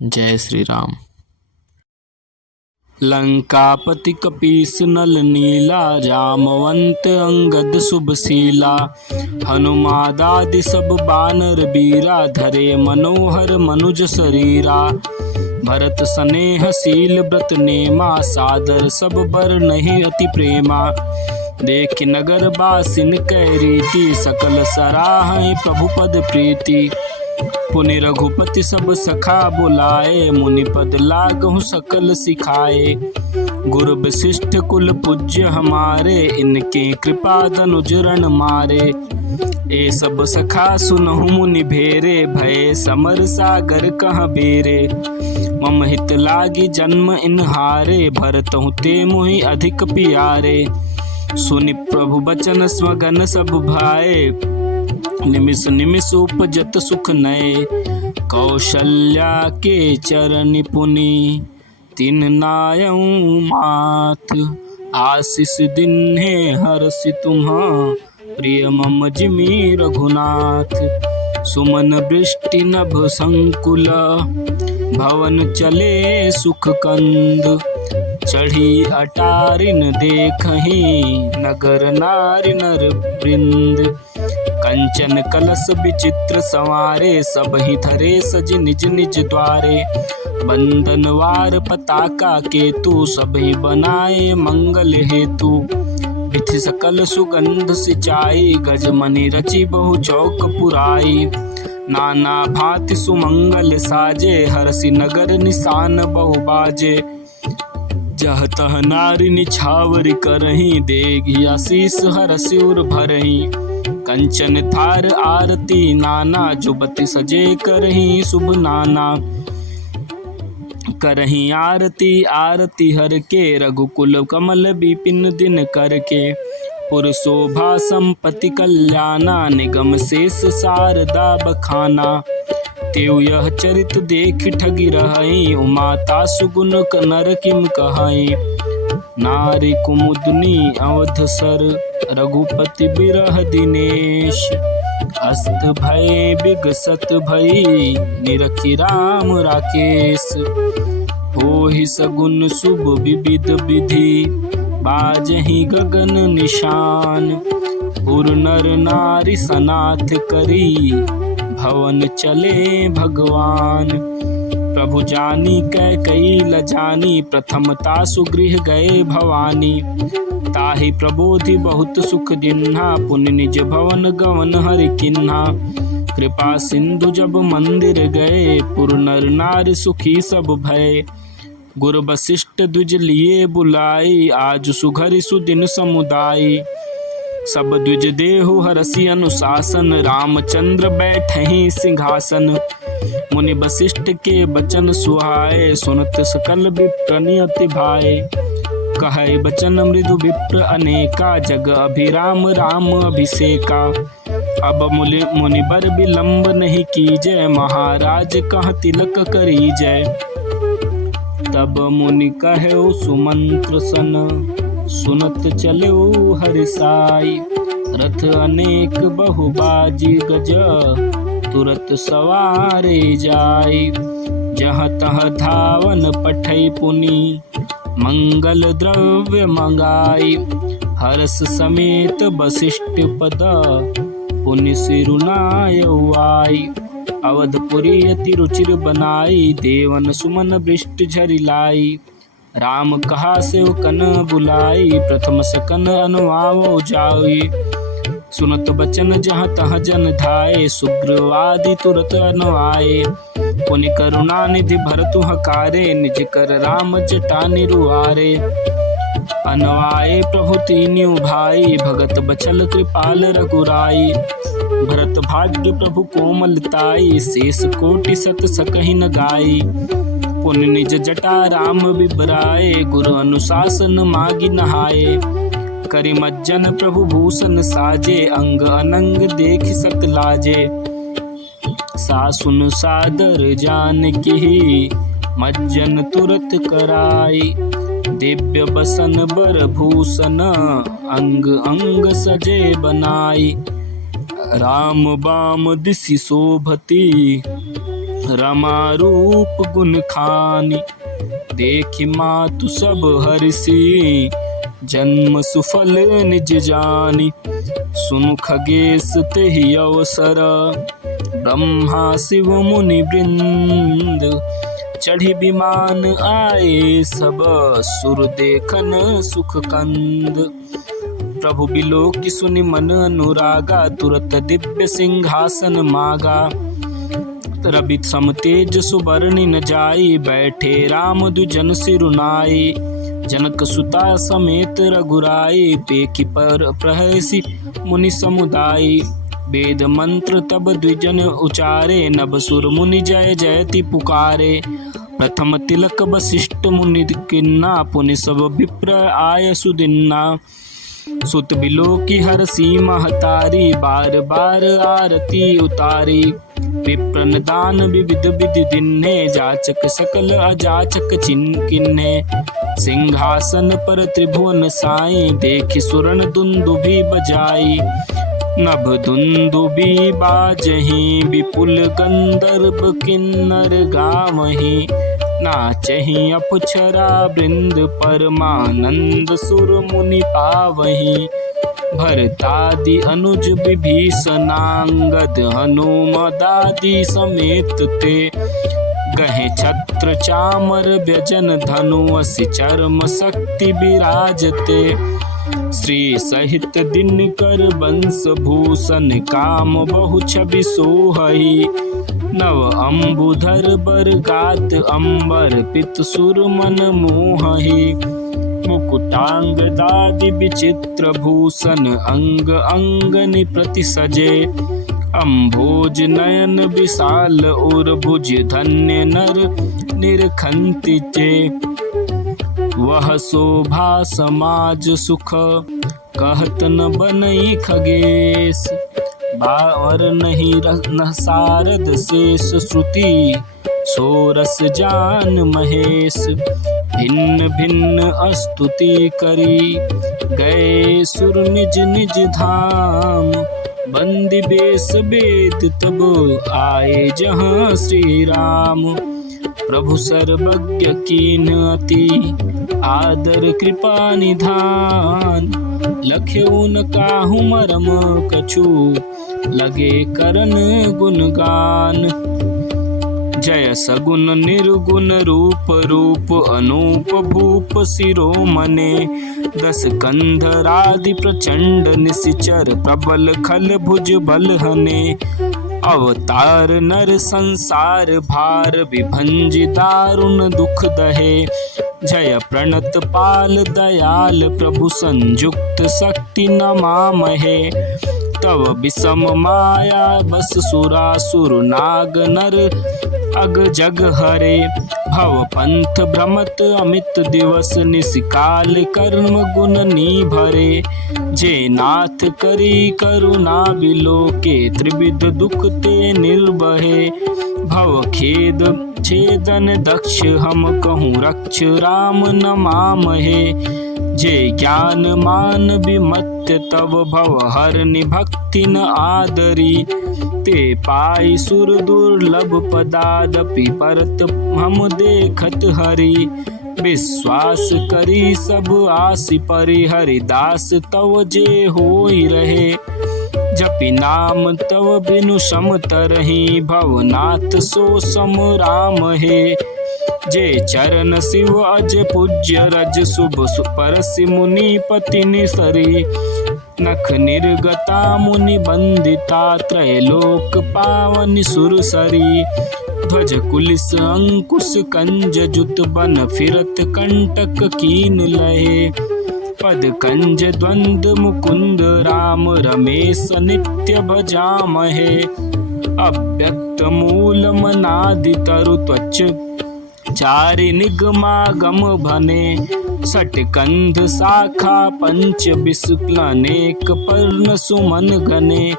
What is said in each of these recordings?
जय श्री राम। लंकापति कपीस नल नीला, जामवंत अंगद शुभशीला। हनुमादादि सब बानर बीरा, धरे मनोहर मनुज शरीरा। भरत स्नेहशील व्रत नेमा, सादर सब बर नहीं अति प्रेमा। देख नगर बासिन कै रीति, सकल सराहै प्रभु पद प्रीति। पुनि रघुपति सब सखा बुलाए, मुनिपद लागहु सकल सिखाए। गुरु वशिष्ठ कुल पूज्य हमारे, इनके कृपा धनुज रण मारे। ए सब सखा सुनहु मुनि भेरे, भय समर सागर कहाँ बेरे। मम हित लागी जन्म इनहारे, भरतहु ते मोहि अधिक प्यारे। सुनि प्रभु बचन स्वगन सब भाए, निमिष निमिष उपजत सुख नए। कौशल्या के चरण पुनि, तिन नायऊ माथ। आशीष दिन्हे हर्षि तुम्हा, प्रिय मम जिमि रघुनाथ। सुमन वृष्टि नभ संकुल, भवन चले सुख कंद। चढ़ी अटारिन देखहि, नगर नारी नर वृंद। कंचन कलश विचित्र संवारे, सबहि धरे सज निज निज द्वारे। बंदनवार पताका केतु, सबहि बनाए मंगल हेतु। विधि सकल सुगंध सिचाई, गजमणि रचि बहु चौक पुराई। नाना भांति सुमंगल साजे, हर्षि नगर निशान बहु बाजे। जह तह नारी निछावर करहीं, देगी आशीष हर्षि उर भरहीं। कंचन थार आरती नाना, जुबति सजे करहीं शुभ नाना। करहीं आरती आरती हर के, रघुकुल कमल बिपिन दिन करके। पुर शोभा संपत्ति कल्याणा, निगम शेष शारदा बखाना। तेउ यह चरित देख ठगी रहई, उमाता सुगुन नर किम कहई। नारी कुमुदनी अवधसर, रघुपति बिरह दिनेश। अस्त भय बिगसत भई, निरखि राम राकेश। होहि सगुन शुभ विविध विधि, बाजहि गगन निशान। उर नर नारी सनाथ करी, भवन चले भगवान। प्रभु जानी कैकेयी लजानी, प्रथमता सुगृह गए भवानी। ताहि प्रबोधि बहुत सुख दिन्हा, पुनि निज भवन गवन हरि किन्हा। कृपा सिंधु जब मंदिर गए, पुर नर नारी सुखी सब भय। गुरु वशिष्ठ द्विज लिए बुलाई, आज सुघरि सुदिन समुदाई। सब द्विज देहु हरषि अनुशासन, रामचंद्र बैठहि सिंहासन। मुनि वशिष्ठ के बचन सुहाए, सुनत सकल विप्र नियति भाए। कहै बचन मृदु विप्र अनेका, जग अभिराम राम अभिषेका। अब मुनि बर विलंब नहीं कीजय, महाराज कह तिलक करीजय। तब मुनि कहेउ सुमंत्र सन, सुनत चलेउ हरिसाई। रथ अनेक बहुबाजी गज, तुरत सवारे जाई। जहाँ तहाँ धावन पठै पुनि, मंगल द्रव्य मंगाई। हर्ष समेत वशिष्ठ पद, पुनि सिरुनायउ आई। अवधपुरी अति रुचिर बनाई, देवन सुमन वृष्ट झरि लाई। राम कहा सेव कन बुलाई, प्रथम सकन अनुआवो जाई। सुनत बचन जहाँ तहाँ जन धाये, सुग्रीवादि तुरत अनुआये। पुनि करुणा निधि भरतु हकारे, निज कर राम जटा निरुआरे। अनुआये प्रभु तीन्यु भाई, भगत बचल कृपाल रघुराई। भरत भाग्य प्रभु कोमलताई, शेष कोटि सत सकहि न गाई। पुनि निज जटा राम बिबराए, गुरु अनुशासन मागी नहाए। करि मज्जन प्रभु भूषण साजे, अंग अनंग देख सत लाजे। सासुन सादर जानकी, मज्जन तुरत कराई। दिव्य बसन बर भूषण, अंग अंग सजे बनाई। राम बाम दिसि शोभती, रमा रूप गुण खानी, देखि मातु सब हर्षि, जन्म सुफल निज जानी। सुनु खगेश तेहि अवसर, ब्रह्मा शिव मुनि वृंद, चढ़ी विमान आए सब, सुर देखन सुख कंद। प्रभु बिलोकि सुनि मन अनुरागा, तुरत दिव्य सिंहासन मागा। रवि सम तेज सुबर्णि न जाई, बैठे राम द्विजन सिरुनाई। जनक सुता समेत रघुराई, पेखि पर प्रहसी मुनि समुदाय। वेद मंत्र तब द्विजन उचारे, नभ सुर मुनि जय जयति पुकारे। प्रथम तिलक वशिष्ठ मुनि किन्ना, पुनि सब विप्र आय सुदिन्ना। सुत बिलोकि हरषि महतारी, बार बार आरती उतारी। विप्रन दान विविध विधि दिन्हे, जाचक सकल अजाचक किन्हे। सिंहासन पर त्रिभुवन साई, देखि सुरन दुंदुभि बजाई। नभ दुंदुभि बाजहि, विपुल गंधर्व किन्नर गावहि। नाचहि अप्सरा वृंद, परमानंद सुर मुनि पावहि। भरतादि अनुज विभीषणांगद, हनुमदादि समेत ते। गहे छत्र चामर व्यजन, धनु असि चर्म शक्ति विराजते। श्री सहित दिनकर बंश भूषण, काम बहु छवि सोहहि। नव अम्बुधर बर गात अंबर, पित सुर मन मोहहि। मुकुटांग दादि विचित्र भूषण, अंग अंगनि प्रति सजे। अम्भोज नयन विशाल उर्भुज, धन्य नर निरखंति ते। वह शोभा समाज सुख, कहत न बनई खगेश। बावर नहीं न सारद शेष, श्रुति सोरस जान महेश। भिन्न भिन्न स्तुति करी, गए सुर निज निज धाम। बंदी बेस वेद तब आए जहाँ श्री राम। प्रभु सर्वज्ञ कीन अति, आदर कृपा निधान। लख्यऊ न काहू मरम कछु, लगे करन गुणगान। जय सगुन निर्गुण रूप रूप, अनूप भूप शिरोमणे। दस कंधरादि प्रचंड निशिचर, प्रबल खल भुज बलहने। अवतार नर संसार भार, विभंज दारुण दुख दहे। जय प्रणत पाल दयाल, प्रभु संयुक्त शक्ति नमामहे। तव विषम माया बस सुरासुर, नाग नर अग जग हरे। भव पंथ भ्रमत अमित दिवस, निशिकाल कर्म गुण निभरे। जे नाथ करी करुणा बिलोके, त्रिविध दुख ते निर्बहे। भव खेद छेदन दक्ष, हम कहूँ रक्ष राम नमामहे। जे ज्ञान मान विमत्य, तब भव हरनि भक्ति न आदरी। ते पाई सुर दुर्लभ पदादपि, परत हम देखत हरि। विश्वास करी सब आसि परि, हरिदास तव जे होई रहे। जपि नाम तव बिनु सम तरहि, भवनाथ सो सम राम हे। जे चरण शिव अज पूज्य रज, शुभ परसि मुनि पति निसरी। नख निर्गता मुनि बंदिता, त्रैलोक पावनि सुरसरी। ध्वज कुलिस अंकुश कंज, जुत बन फिरत कंटक कीन लहे। पद कंज द्वंद मुकुंद राम, रमेश नित्य भजामहे। अव्यक्त मूल मनादि तरु त्वच, चारि निगमागम भने। सटकंध शाखा पंच विशुक्ल, अनेक पर्ण सुमन गणे।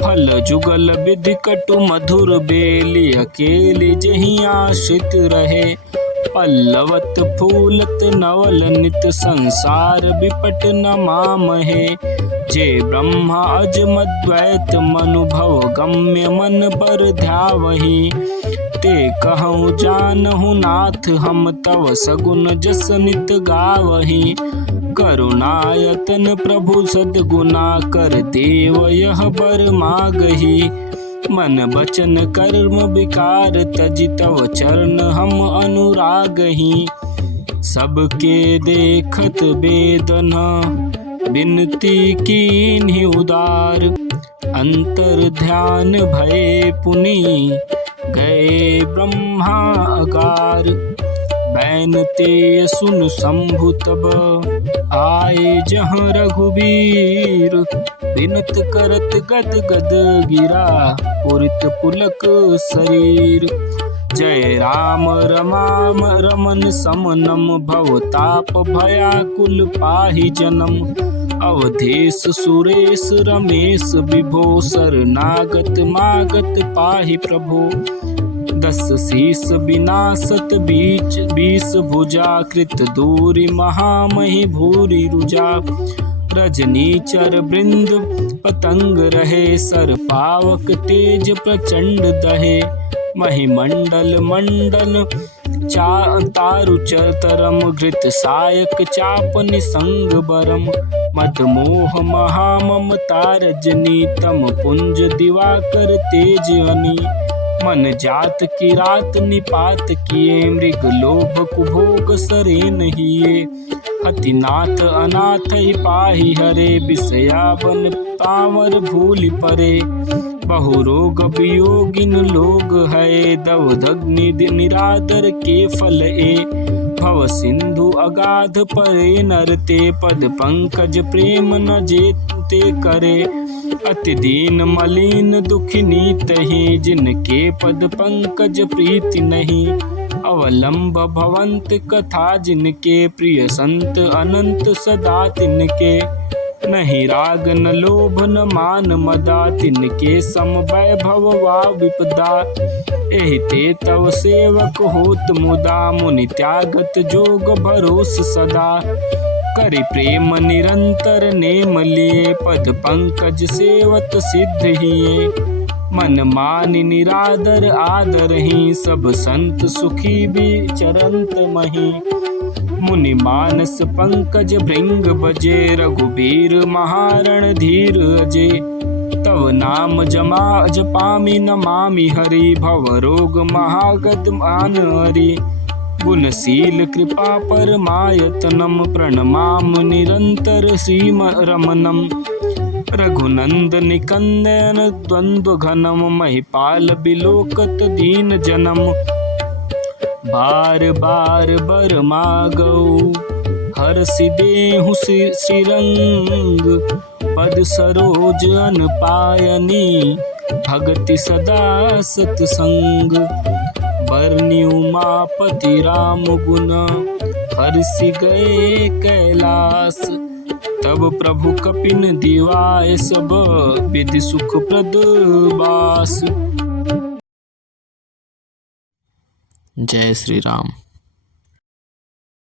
फल जुगल विधि कटु मधुर बेली, अकेली जहि आश्रित रहे। पल्लवत फूलत नवल नित, संसार विपट नमामहे। जे ब्रह्मा अज मद्वैत मनुभव, गम्य मन बर ध्यावहि। ते कहूँ जानहु नाथ हम तव सगुन जस नित गावही। करुणायतन प्रभु सद्गुना कर देव यह बर मागही। मन बचन कर्म विकार तज तव चरण हम अनुरागही। सबके देखत वेदना बिनती कीन्हि उदार। अंतर ध्यान भये पुनि गए ब्रह्मा अगार। बैन ते सुन शंभु तब आए जहाँ रघुबीर। बिनत करत गद गद गिरा पुरित पुलक शरीर। जय राम रमाम रमन समनम भवताप भयाकुल पाहि जन्म। अवधेश सुरेश रमेश विभो शरणागत मागत पाहि प्रभो। दस शीस विनाशत बीस भुजा कृत दूरी महामहि भूरि रुजा। रजनीचर बृंद पतंग रहे सर पावक तेज प्रचंड दहे। महिमंडल मंडल तारु चतरम घृत सायक चाप निसंग बरम। मद मोह महाममता रजनी तम पुंज दिवाकर तेज अनी। मन जात की रात निपात किए मृग लोभ कुभोग सरे नहिए। हतिनाथ अनाथ ही पाहि हरे बिसया बन पावर भूल परे। बहु रोग वियोगिन लोग है दवदग्नि निरादर के फल ए। भव सिंधु अगाध परे नरते पद पंकज प्रेम न जेते करे। अति दीन मलिन दुखिनी तहि जिनके पद पंकज प्रीति नहीं। अवलंब भवंत कथा जिनके प्रिय संत अनंत सदा तिनके। नहीं राग न लोभ न मान मदा तिनके सम वैभव वा विपदा। एहि ते तव सेवक होत मुदा मुनि त्यागत जोग भरोस सदा। करि प्रेम निरंतर नेम लिए पद पंकज सेवत सिद्ध हिए। मन मानि निरादर आदर ही सब संत सुखी विचरंत मही। मुनि मानस पंकज भृंग बजे रघुबीर महारण धीर अजे। तव नाम जपामि नमामि हरि भव रोग महागत मान हरि। गुणशील कृपा परमायतनम प्रणमाम निरंतर श्रीम रमनम। रघुनंद निकंदन द्वंद्व घनम महिपाल बिलोकत दीन जनम। बार बार बर मागौ हरषि देहु श्रीरंग। पद सरोज अन पायनी भगति सदा सतसंग। बरनी उमापति राम गुण हरषि गए कैलास। तब प्रभु कपिन दिवाए सब विधि सुख प्रद बास। जय श्री राम।